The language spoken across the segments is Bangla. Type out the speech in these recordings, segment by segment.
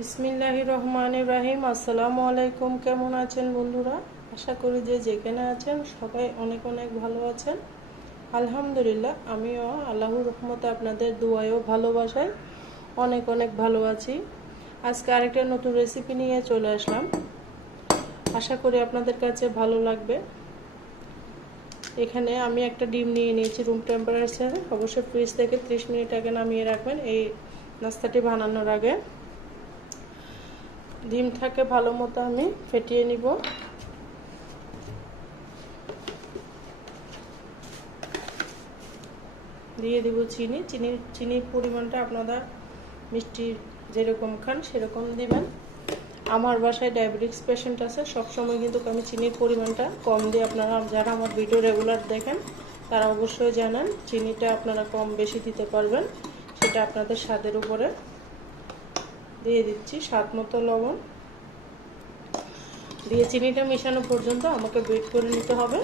বিসমিল্লাহির রহমানির রহিম। আসসালামু আলাইকুম। কেমন আছেন বন্ধুরা? আশা করি যে যেখানে আছেন সবাই অনেক অনেক ভালো আছেন। আলহামদুলিল্লাহ, আমিও আল্লাহর রহমতে আপনাদের দোয়ায়ও ভালোবাসায় অনেক অনেক ভালো আছি। আজকে আরেকটা নতুন রেসিপি নিয়ে চলে আসলাম, আশা করি আপনাদের কাছে ভালো লাগবে। এখানে আমি একটা ডিম নিয়ে নিয়েছি রুম টেম্পারেচারে, অবশ্যই ফ্রিজ থেকে 30 মিনিট আগে নামিয়ে রাখবেন এই নাস্তাটি বানানোর আগে। ডিমটাকে ভালো মতো আমি ফেটিয়ে নিব। দিয়ে দিব চিনির পরিমাণটা আপনারা মিষ্টি যেরকম খান সেরকম দিবেন। আমার বাসায় ডায়াবেটিস পেশেন্ট আছে, সবসময় কিন্তু আমি চিনির পরিমাণটা কম দিই। আপনারা যারা আমার ভিডিও রেগুলার দেখেন তারা অবশ্যই জানেন চিনিটা আপনারা কম বেশি দিতে পারবেন, সেটা আপনাদের স্বাদের উপরে। দিয়ে দিচ্ছি স্বাদ মতো লবণ, দিয়ে চিনিটা মেশানো পর্যন্ত আমাকে বিট করে নিতে হবে।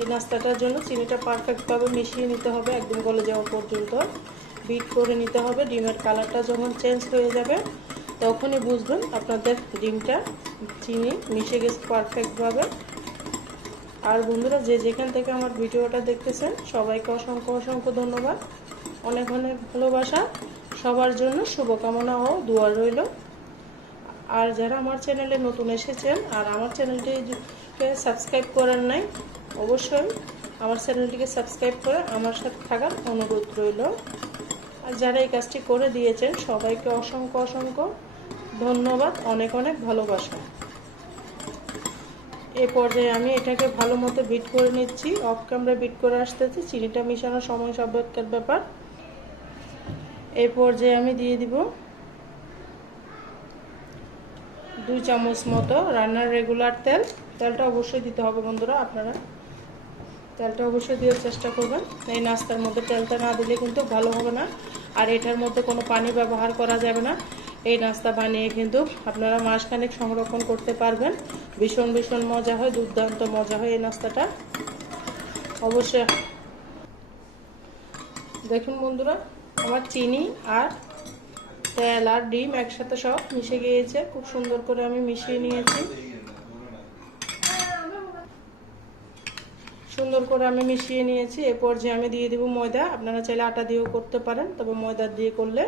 এই নাস্তাটার জন্য চিনিটা পারফেক্টভাবে মিশিয়ে নিতে হবে, একদম গলে যাওয়া পর্যন্ত বিট করে নিতে হবে। ডিমের কালারটা যখন চেঞ্জ হয়ে যাবে তখনই বুঝবেন আপনাদের ডিমটা চিনি মিশে গেছে পারফেক্টভাবে। আর বন্ধুরা যে যেখান থেকে আমার ভিডিওটা দেখতেছেন সবাইকে অসংখ্য অসংখ্য ধন্যবাদ, অনেক অনেক ভালোবাসা। সবার জন্য শুভকামনা ও দোয়া রইল। আর যারা আমার চ্যানেলে নতুন এসেছেন আর আমার চ্যানেলটিকে সাবস্ক্রাইব করেন নাই, অবশ্যই আমার চ্যানেলটিকে সাবস্ক্রাইব করে আমার সাথে থাকার অনুরোধ রইল। আর যারা এই কাজটি করে দিয়েছেন সবাইকে অসংখ্য অসংখ্য ধন্যবাদ, অনেক অনেক ভালোবাসা। এই পর্যায়ে আমি এটাকে ভালো মতো বিট করে নিচ্ছি। অফ ক্যামেরায় বিট করে আসতেছি, চিনিটা মিশানোর সময় সাপেক্ষের ব্যাপার। এই পর্যায়ে আমি দিয়ে দিব 2 চামচ মতো রান্নার রেগুলার তেলটা অবশ্যই দিতে হবে বন্ধুরা, আপনারা তেলটা অবশ্যই দেওয়ার চেষ্টা করবেন। এই নাস্তার মধ্যে তেলটা না দিলে কিন্তু ভালো হবে না। আর এটার মধ্যে কোনো পানি ব্যবহার করা যাবে না। এই নাস্তা বানিয়ে কিন্তু আপনারা মাসখানেক সংরক্ষণ করতে পারবেন। ভীষণ ভীষণ মজা হয়, দুর্দান্ত মজা হয় এই নাস্তাটা। অবশ্যই দেখুন বন্ধুরা, আমার চিনি আর তেল আর ডিম একসাথে সব মিশে গিয়েছে, খুব সুন্দর করে আমি মিশিয়ে নিয়েছি। এরপর যে আমি দিয়ে দিব ময়দা। আপনারা চাইলে আটা দিয়েও করতে পারেন, তবে ময়দা দিয়ে করলে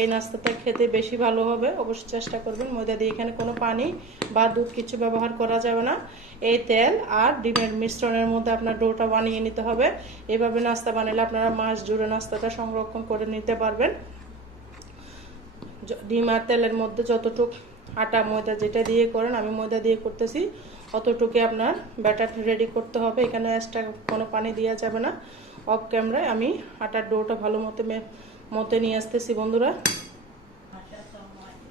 এই নাস্তাটা খেতে বেশি ভালো হবে। অবশ্যই চেষ্টা করবেন ময়দা দিয়ে। এখানে কোনো পানি বা দুধ কিছু ব্যবহার করা যাবে না। এই তেল আর ডিমের মিশ্রণের মধ্যে আপনার ডোটা বানিয়ে নিতে হবে। এভাবে নাস্তা বানালে আপনারা মাস জুড়ে নাস্তাটা সংরক্ষণ করে নিতে পারবেন। ডিম আর তেলের মধ্যে যতটুকু আটা ময়দা যেটা দিয়ে করেন, আমি ময়দা দিয়ে করতেছি, অতটুকু আপনার ব্যাটার রেডি করতে হবে। এখানে এক্সট্রা কোনো পানি দেওয়া যাবে না। অফ ক্যামেরায় আমি আটার ডোটা ভালো মতে নিয়ে আসতেছি বন্ধুরা।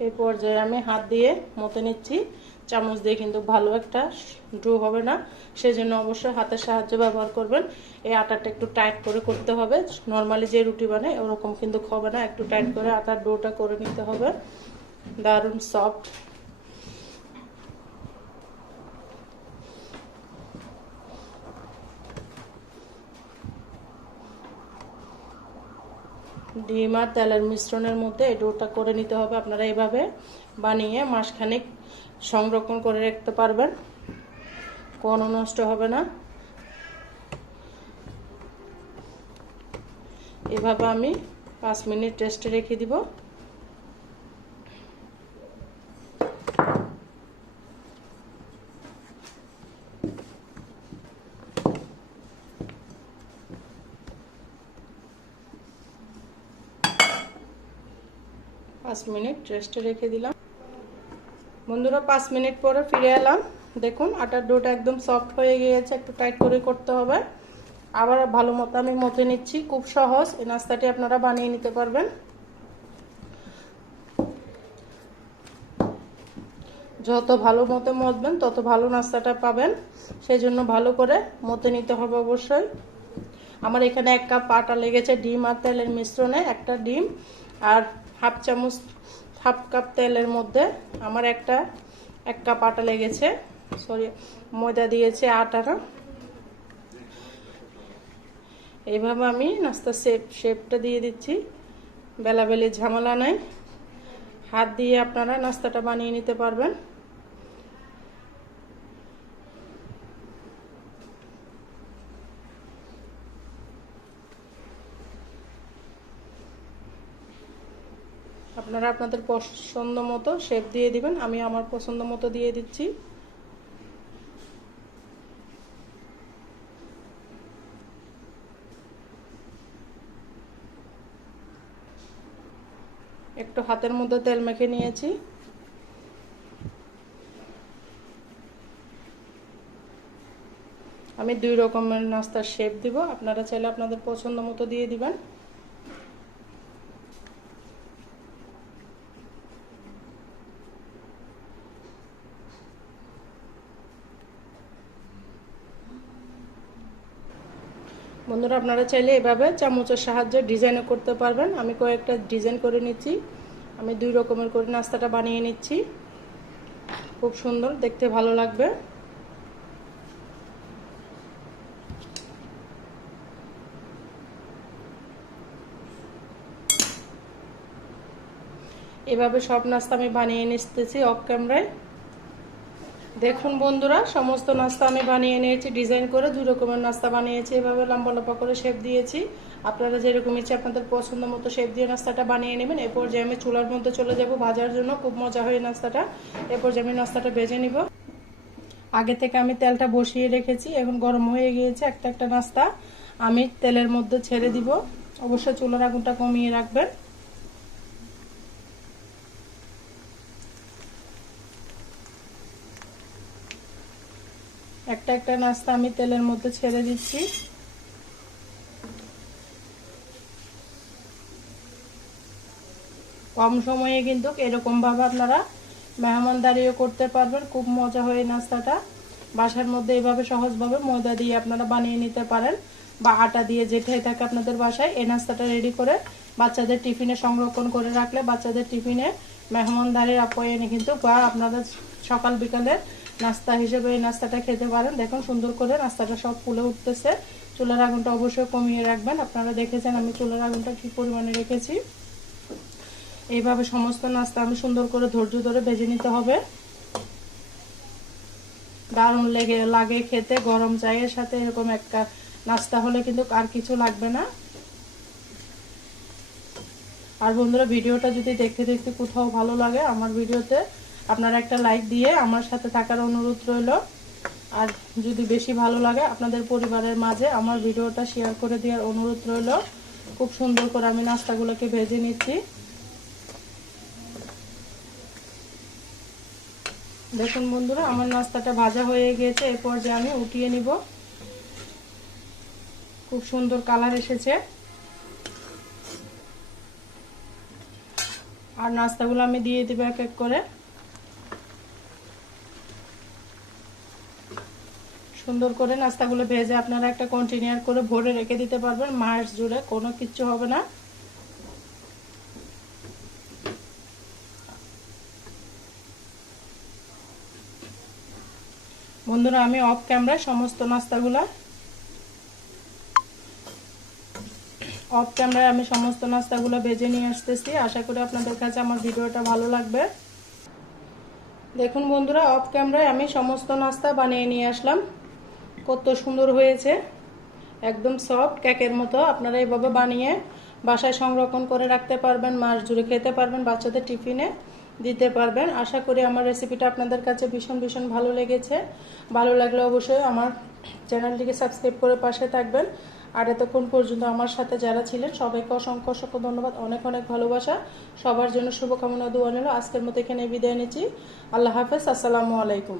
এই পর্যায়ে আমি হাত দিয়ে মতে নিচ্ছি, চামচ দিয়ে কিন্তু ভালো একটা ডো হবে না, সেজন্য অবশ্যই হাতের সাহায্য ব্যবহার করবেন। এই আটাটা একটু টাইট করে করতে হবে, নর্মালি যে রুটি বানায় ওরকম কিন্তু হবে না, একটু টাইট করে আটার ডোটা করে নিতে হবে। দারুণ সফট। ডিম আর তেলের মিশ্রণের মধ্যে এই ডোটা করে নিতে হবে। আপনারা এইভাবে বানিয়ে মাসখানেক সংরক্ষণ করে রাখতে পারবেন, কোনো নষ্ট হবে না। এভাবে আমি 5 মিনিট রেস্টে রেখে দিব। মিনিট রেস্টে রেখে দিলাম বন্ধুরা। 5 মিনিট পরে ফিরে এলাম। দেখুন আটার ডোটা একদম সফট হয়ে গিয়েছে, একটু টাইট করে করতে হবে। আবার ভালো মতো আমি মথে নিচ্ছি। খুব সহজ এই নাস্তাটি আপনারা বানিয়ে নিতে পারবেন। যত ভালো মতো মথবেন তত ভালো নাস্তাটা পাবেন, সেই জন্য ভালো করে মথে নিতে হবে অবশ্যই। আমার এখানে 1 কাপ আটা লেগেছে ডিম আর তেলের মিশ্রণে। একটা ডিম আর হাফ কাপ তেলের মধ্যে আমার 1 কাপ আটা লেগেছে, সরি ময়দা দিয়েছে আটাটা। এইভাবে আমি নাস্তার শেপটা দিয়ে দিচ্ছি। বেলাবেলি ঝামেলা নাই, হাত দিয়ে আপনারা নাস্তাটা বানিয়ে নিতে পারবেন। আপনারা আপনাদের পছন্দ মতো শেপ দিয়ে দিবেন, আমি আমার পছন্দ মতো দিয়ে দিচ্ছি। একটু হাতের মধ্যে তেল মেখে নিয়েছি। আমি 2 রকমের নাস্তার শেপ দিব, আপনারা চাইলে আপনাদের পছন্দ মতো দিয়ে দিবেন। বন্ধুরা আপনারা চাইলে এভাবে চামচের সাহায্যে ডিজাইনও করতে পারবেন। আমি কয়েকটা ডিজাইন করে নিচ্ছি। আমি 2 রকমের করে নাস্তাটা বানিয়ে নিচ্ছি, খুব সুন্দর দেখতে, ভালো লাগবে। এভাবে সব নাস্তা আমি বানিয়ে নিতেছি অফ ক্যামেরায়। দেখুন বন্ধুরা, সমস্ত নাস্তা আমি বানিয়ে নিয়েছি ডিজাইন করে। 2 রকমের নাস্তা বানিয়েছি, এভাবে লম্বা লম্বা করে শেপ দিয়েছি। আপনারা যেরকম ইচ্ছে আপনাদের পছন্দ মতো শেপ দিয়ে নাস্তাটা বানিয়ে নেবেন। এরপর যে আমি চুলার মধ্যে চলে যাব ভাজার জন্য, খুব মজা হয় নাস্তাটা। এরপর যে আমি নাস্তাটা ভেজে নিব। আগে থেকে আমি তেলটা বসিয়ে রেখেছি, এখন গরম হয়ে গিয়েছে। একটা একটা নাস্তা আমি তেলের মধ্যে ছেড়ে দিব। অবশ্যই চুলার আগুনটা কমিয়ে রাখবেন। একটা একটা নাস্তা আমি তেলের মধ্যে ছেড়ে দিচ্ছি। কম সময়ে কিন্তু এরকম ভাবে আপনারা মেহমানদারিও করতে পারবেন। খুব মজা হয় নাস্তাটা। বাসার মধ্যে এইভাবে সহজভাবে ময়দা দিয়ে আপনারা বানিয়ে নিতে পারেন, বা আটা দিয়ে, যেটাই থাকে আপনাদের বাসায়। এই নাস্তাটা রেডি করে বাচ্চাদের টিফিনে সংরক্ষণ করে রাখলে বাচ্চাদের টিফিনে মেহমানদারির আপ্যায়নে কিন্তু, বা আপনাদের সকাল বিকালের নাস্তা হিসেবে এই নাস্তাটা খেতে পারেন। দেখুন সুন্দর করে নাস্তাটা সব ফুলে উঠতেছে। চুলার আগুনটা অবশ্যই কমিয়ে রাখবেন। আপনারা দেখেছেন আমি চুলার আগুনটা কি পরিমাণে রেখেছি। এইভাবে সমস্ত নাস্তা আমি সুন্দর করে ধৈর্য ধরে ভেজে নিতে হবে। দারুণ লাগে খেতে। গরম চায়ের সাথে এরকম একটা নাস্তা হলে কিন্তু আর কিছু লাগবে না। আর বন্ধুরা, ভিডিওটা যদি দেখতে দেখতে কোথাও ভালো লাগে আমার ভিডিওতে, আপনারা একটা লাইক দিয়ে আমার সাথে থাকার অনুরোধ রইল। আর যদি বেশি ভালো লাগে আপনাদের পরিবারের মাঝে আমার ভিডিওটা শেয়ার করে দেওয়ার অনুরোধ রইল। খুব সুন্দর করে আমি নাস্তাগুলোকে ভেজে নিচ্ছি। দেখুন বন্ধুরা, আমার নাস্তাটা ভাজা হয়ে গিয়েছে। এরপর যে আমি উঠিয়ে নিব। খুব সুন্দর কালার এসেছে। আর নাস্তাগুলো আমি দিয়ে দিব এক এক করে। সুন্দর করে নাস্তাগুলো ভেজে আপনারা একটা কন্টেনার করে ভরে রেখে দিতে পারবেন। মাস জুড়ে কোনো কিচ্ছু হবে না। বন্ধুরা, আমি অফ ক্যামেরায় সমস্ত নাস্তাগুলো ভেজে নিয়ে আসতেছি। আশা করি আপনাদের কাছে আমার ভিডিওটা ভালো লাগবে। দেখুন বন্ধুরা, অফ ক্যামেরায় আমি সমস্ত নাস্তা বানিয়ে নিয়ে আসলাম। কত সুন্দর হয়েছে, একদম সফট কেকের মতো। আপনারা এইভাবে বানিয়ে বাসায় সংরক্ষণ করে রাখতে পারবেন, মাস জুড়ে খেতে পারবেন, বাচ্চাদের টিফিনে দিতে পারবেন। আশা করি আমার রেসিপিটা আপনাদের কাছে ভীষণ ভীষণ ভালো লেগেছে। ভালো লাগলে অবশ্যই আমার চ্যানেলটিকে সাবস্ক্রাইব করে পাশে থাকবেন। আর এতক্ষণ পর্যন্ত আমার সাথে যারা ছিলেন সবাইকে অসংখ্য অসংখ্য ধন্যবাদ, অনেক অনেক ভালোবাসা। সবার জন্য শুভকামনা, দোয়া নিল। আজকের মতো এখানে বিদায় নিচ্ছি। আল্লাহ হাফেজ, আসসালামু আলাইকুম।